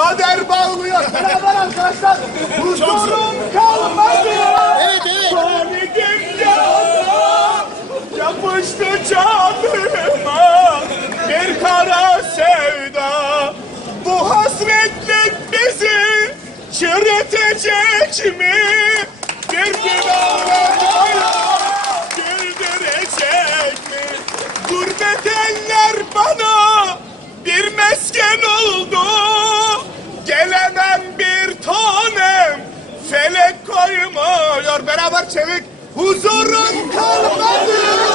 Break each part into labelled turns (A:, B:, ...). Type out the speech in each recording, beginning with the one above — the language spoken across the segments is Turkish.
A: kader bağlıyor. Beraber arkadaşlar. Huzurum kalmadı.
B: Evet evet.
A: Talibim yana yapıştı canıma bir kara sevda. Bu hasretlik bizi çürütecek mi? Beraber çevik huzurum kalmadı.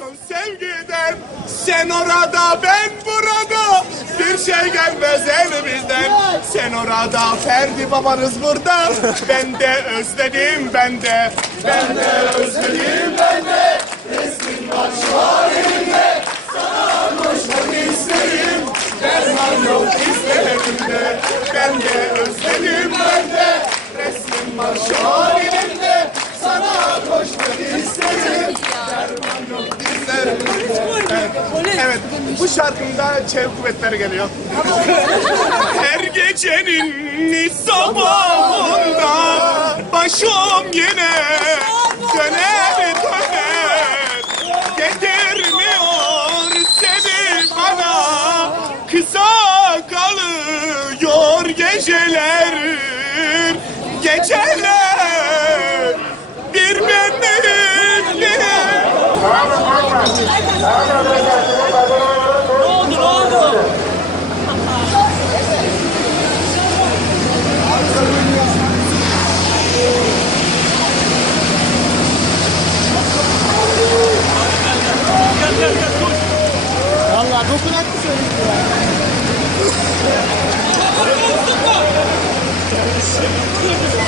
A: Yoksun sevgiden Sen orada ben burada. Bir şey gelmez elimizden Sen orada Ferdi babanız burada. Ben de özledim ben de. Ben de özledim Evet, bu şarkımda çev kuvvetleri geliyor. Her gecenin sabahında başım yine döner döner. Getirmiyor seni bana. Kısa kalıyor geceler. Geceler Okula atmışıyoruz buraya. Kediler.